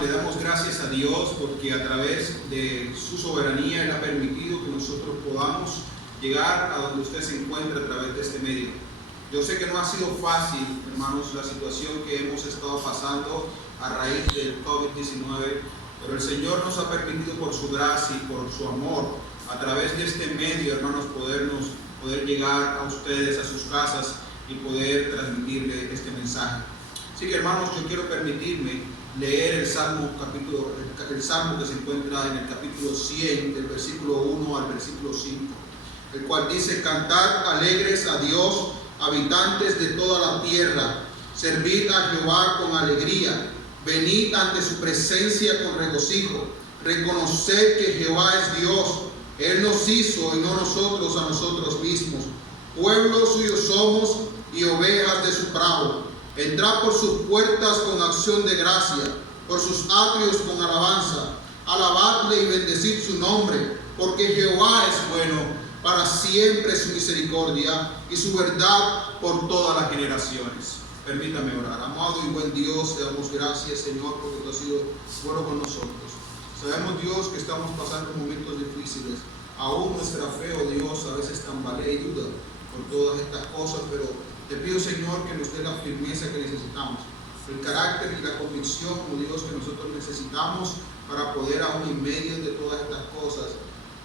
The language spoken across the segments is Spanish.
hermanos, le damos gracias a Dios porque a través de su soberanía Él ha permitido que nosotros podamos llegar a donde usted se encuentra a través de este medio. Yo sé que no ha sido fácil, hermanos, la situación que hemos estado pasando a raíz del COVID-19, pero el Señor nos ha permitido por su gracia y por su amor, a través de este medio, hermanos, poder llegar a ustedes, a sus casas y poder transmitirle este mensaje. Así que, hermanos, yo quiero permitirme leer el Salmo que se encuentra en el capítulo 100, del versículo 1 al versículo 5, el cual dice: Cantad alegres a Dios, habitantes de toda la tierra, servid a Jehová con alegría, venid ante su presencia con regocijo, reconoced que Jehová es Dios, Él nos hizo y no nosotros a nosotros mismos, pueblo suyo somos y ovejas de su prado. Entrad por sus puertas con acción de gracia, por sus atrios con alabanza. Alabadle y bendecid su nombre, porque Jehová es bueno, para siempre su misericordia y su verdad por todas las generaciones. Permítame orar. Amado y buen Dios, te damos gracias, Señor, porque tú has sido bueno con nosotros. Sabemos, Dios, que estamos pasando momentos difíciles. Aún nuestra fe, oh Dios, a veces tambalea y duda por todas estas cosas, pero te pido, Señor, que nos dé la firmeza que necesitamos, el carácter y la convicción, oh Dios, que nosotros necesitamos para poder, aún en medio de todas estas cosas,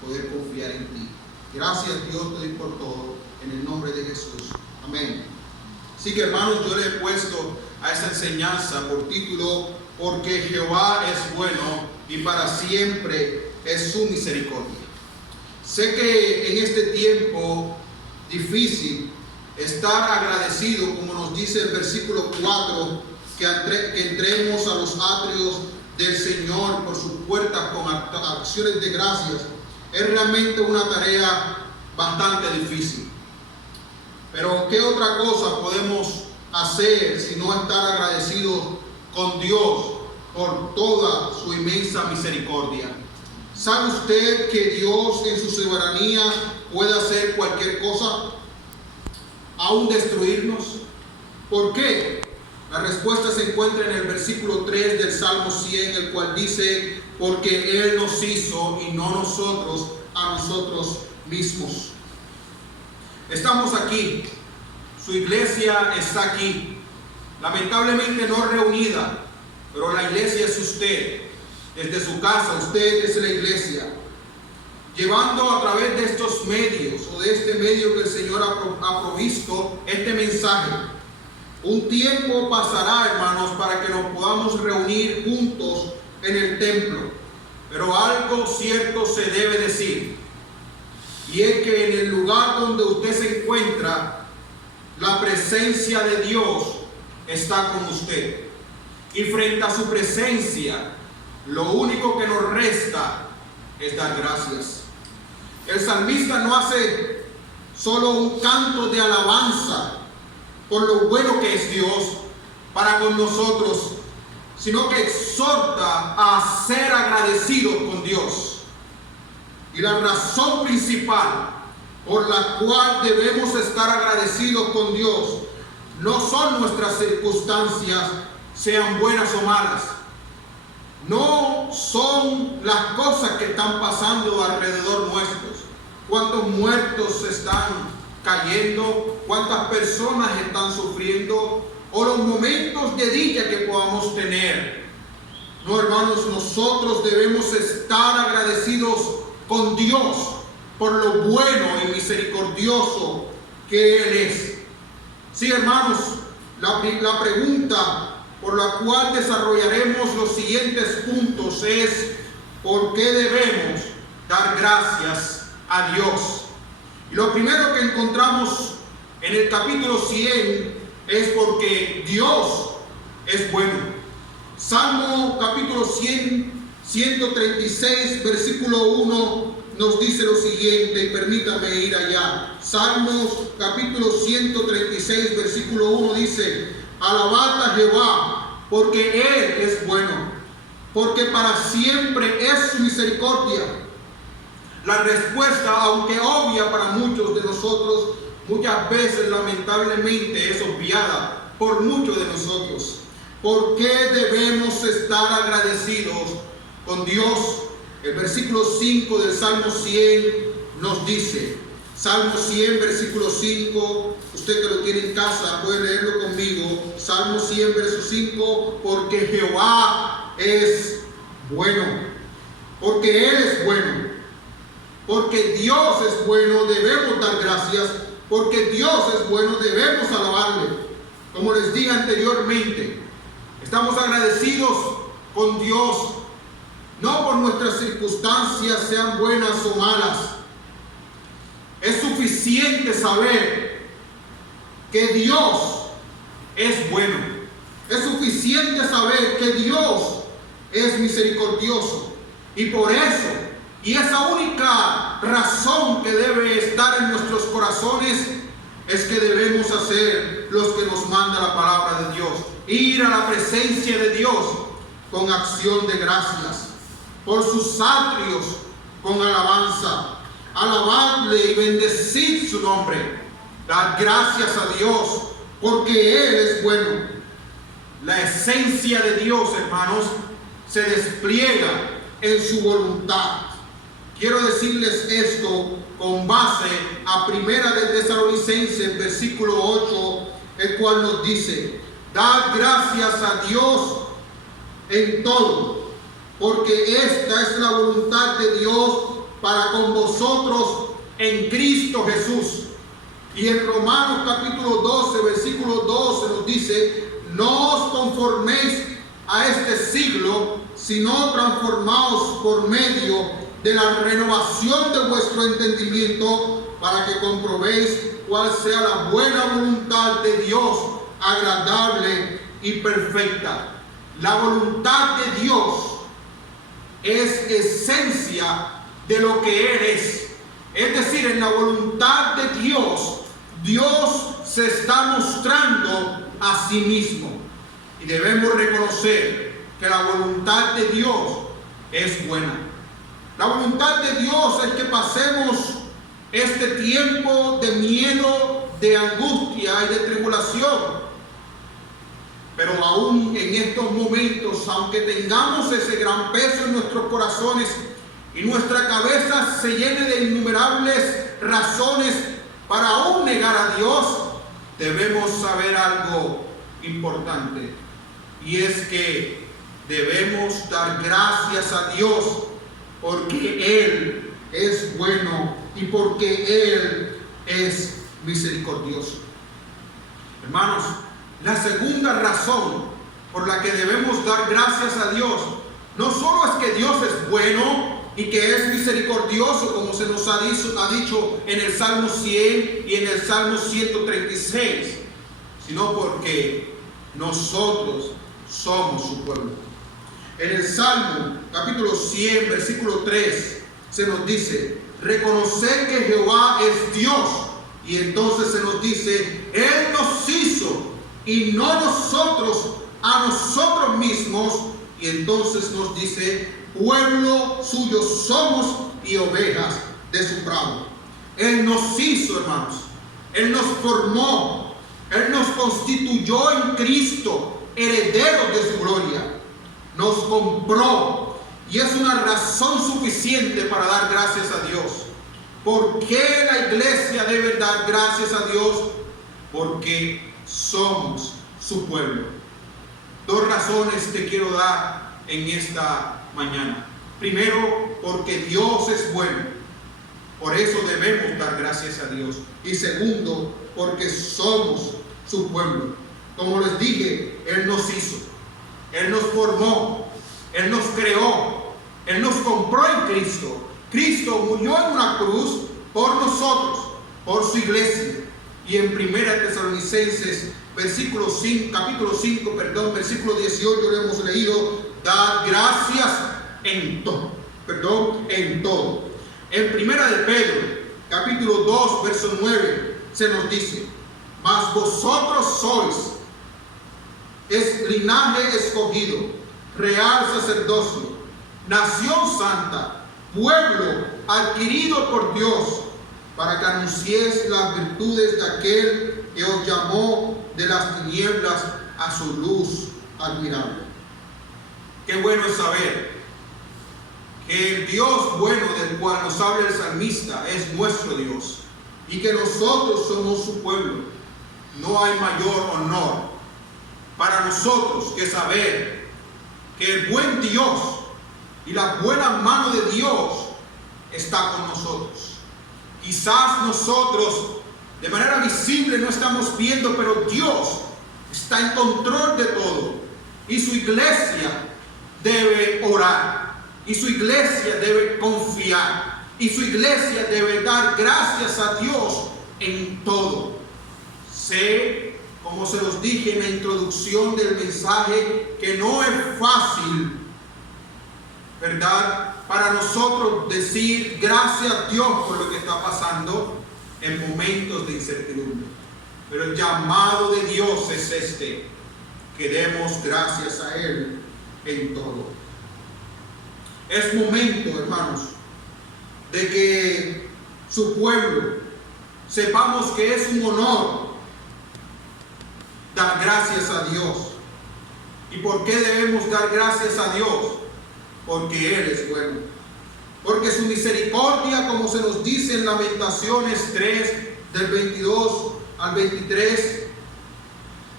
poder confiar en ti. Gracias, Dios, te doy por todo, en el nombre de Jesús. Amén. Así que, hermanos, yo le he puesto a esta enseñanza por título: Porque Jehová es bueno y para siempre es su misericordia. Sé que en este tiempo difícil, estar agradecido, como nos dice el versículo 4, que entremos a los atrios del Señor por sus puertas con acciones de gracias, es realmente una tarea bastante difícil. Pero ¿qué otra cosa podemos hacer si no estar agradecidos con Dios por toda su inmensa misericordia? ¿Sabe usted que Dios en su soberanía puede hacer cualquier cosa, aún destruirnos? ¿Por qué? La respuesta se encuentra en el versículo 3 del Salmo 100, el cual dice: Porque Él nos hizo y no nosotros a nosotros mismos. Estamos aquí, su iglesia está aquí, lamentablemente no reunida, pero la iglesia es usted. Desde su casa, usted es la iglesia, llevando a través de estos medios o de este medio que el Señor ha provisto este mensaje. Un tiempo pasará, hermanos, para que nos podamos reunir juntos en el templo, pero algo cierto se debe decir, y es que en el lugar donde usted se encuentra, la presencia de Dios está con usted, y frente a su presencia, lo único que nos resta es dar gracias. El salmista no hace solo un canto de alabanza por lo bueno que es Dios para con nosotros, sino que exhorta a ser agradecidos con Dios. Y la razón principal por la cual debemos estar agradecidos con Dios no son nuestras circunstancias, sean buenas o malas. No son las cosas que están pasando alrededor nuestros. Cuántos muertos están cayendo, cuántas personas están sufriendo, o los momentos de dicha que podamos tener. No, hermanos, nosotros debemos estar agradecidos con Dios por lo bueno y misericordioso que Él es. Sí, hermanos, la pregunta por la cual desarrollaremos los siguientes puntos es: ¿por qué debemos dar gracias a Dios? Y lo primero que encontramos en el capítulo 100 es porque Dios es bueno. Salmo capítulo 136, versículo 1 nos dice lo siguiente, y permítame ir allá. Salmos capítulo 136, versículo 1 dice: Alabad a Jehová, porque Él es bueno, porque para siempre es su misericordia. La respuesta, aunque obvia para muchos de nosotros, muchas veces lamentablemente es obviada por muchos de nosotros. ¿Por qué debemos estar agradecidos con Dios? El versículo 5 del Salmo 100 nos dice, Salmo 100, versículo 5, usted que lo tiene en casa puede leerlo conmigo. Salmo 100, verso 5, porque Jehová es bueno, porque Él es bueno, porque Dios es bueno, debemos dar gracias, porque Dios es bueno, debemos alabarle. Como les dije anteriormente, estamos agradecidos con Dios, no por nuestras circunstancias, sean buenas o malas. Es suficiente saber que Dios es bueno. Es suficiente saber que Dios es misericordioso. Y por eso, y esa única razón que debe estar en nuestros corazones, es que debemos hacer los que nos manda la palabra de Dios. Ir a la presencia de Dios con acción de gracias. Por sus atrios con alabanza. Alabadle y bendecid su nombre. Dad gracias a Dios, porque Él es bueno. La esencia de Dios, hermanos, se despliega en su voluntad. Quiero decirles esto con base a Primera de Tesalonicenses, versículo 8, el cual nos dice: dad gracias a Dios en todo, porque esta es la voluntad de Dios para con vosotros en Cristo Jesús. Y en Romanos capítulo 12, versículo 12 nos dice: no os conforméis a este siglo, sino transformaos por medio de la renovación de vuestro entendimiento, para que comprobéis cuál sea la buena voluntad de Dios, agradable y perfecta. La voluntad de Dios es esencia de lo que Él es. Es decir, en la voluntad de Dios, Dios se está mostrando a sí mismo. Y debemos reconocer que la voluntad de Dios es buena. La voluntad de Dios es que pasemos este tiempo de miedo, de angustia y de tribulación. Pero aún en estos momentos, aunque tengamos ese gran peso en nuestros corazones y nuestra cabeza se llene de innumerables razones para aún negar a Dios, debemos saber algo importante, y es que debemos dar gracias a Dios porque Él es bueno y porque Él es misericordioso. Hermanos, la segunda razón por la que debemos dar gracias a Dios, no solo es que Dios es bueno y que es misericordioso, como se nos ha dicho en el Salmo 100 y en el Salmo 136, sino porque nosotros somos su pueblo. En el Salmo capítulo 100, versículo 3, se nos dice: reconocer que Jehová es Dios. Y entonces se nos dice: Él nos hizo y no nosotros a nosotros mismos. Y entonces nos dice: pueblo suyo somos y ovejas de su prado. Él nos hizo, hermanos. Él nos formó. Él nos constituyó en Cristo, herederos de su gloria. Nos compró, y es una razón suficiente para dar gracias a Dios. ¿Por qué la iglesia debe dar gracias a Dios? Porque somos su pueblo. Dos razones te quiero dar en esta mañana. Primero, porque Dios es bueno. Por eso debemos dar gracias a Dios. Y segundo, porque somos su pueblo. Como les dije, Él nos hizo. Él nos formó, Él nos creó, Él nos compró en Cristo. Cristo murió en una cruz por nosotros, por su iglesia. Y en Primera Tesalonicenses, capítulo 5, versículo 18, le hemos leído: dad gracias en todo. En todo. En Primera de Pedro, capítulo 2, verso 9, se nos dice: mas vosotros sois es linaje escogido, real sacerdocio, nación santa, pueblo adquirido por Dios, para que anunciéis las virtudes de aquel que os llamó de las tinieblas a su luz admirable. Qué bueno es saber que el Dios bueno del cual nos habla el salmista es nuestro Dios y que nosotros somos su pueblo. No hay mayor honor para nosotros que saber que el buen Dios y la buena mano de Dios está con nosotros. Quizás nosotros de manera visible no estamos viendo, pero Dios está en control de todo y su iglesia debe orar y su iglesia debe confiar y su iglesia debe dar gracias a Dios en todo. Sé, como se los dije en la introducción del mensaje, que no es fácil, ¿verdad?, para nosotros decir gracias a Dios por lo que está pasando en momentos de incertidumbre. Pero el llamado de Dios es este, que demos gracias a Él en todo. Es momento, hermanos, de que su pueblo sepamos que es un honor dar gracias a Dios. ¿Y por qué debemos dar gracias a Dios? Porque Él es bueno. Porque su misericordia, como se nos dice en Lamentaciones 3, del 22 al 23,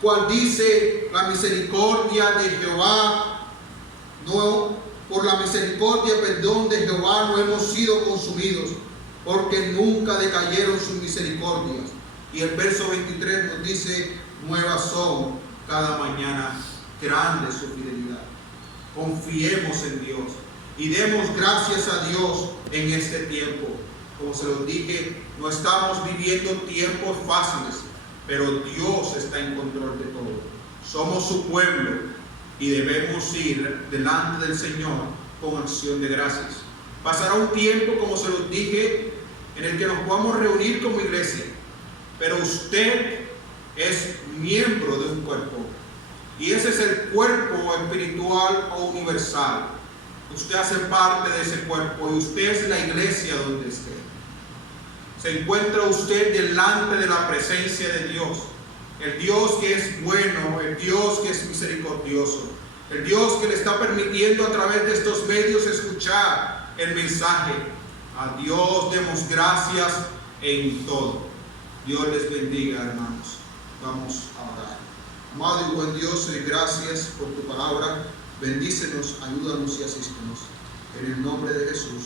cual dice: la misericordia de Jehová, no, por la misericordia, perdón, de Jehová no hemos sido consumidos, porque nunca decayeron sus misericordias. Y el verso 23 nos dice: nuevas son cada mañana, grande su fidelidad. Confiemos en Dios y demos gracias a Dios en este tiempo. Como se los dije, no estamos viviendo tiempos fáciles, pero Dios está en control de todo. Somos su pueblo y debemos ir delante del Señor con acción de gracias. Pasará un tiempo, como se los dije, en el que nos podamos reunir como iglesia, pero usted es miembro de un cuerpo, y ese es el cuerpo espiritual o universal. Usted hace parte de ese cuerpo y usted es la iglesia donde esté. Se encuentra usted delante de la presencia de Dios, el Dios que es bueno, el Dios que es misericordioso, el Dios que le está permitiendo a través de estos medios escuchar el mensaje. A Dios demos gracias en todo. Dios les bendiga, hermanos. Vamos a orar. Amado y buen Dios, gracias por tu palabra. Bendícenos, ayúdanos y asístenos. En el nombre de Jesús.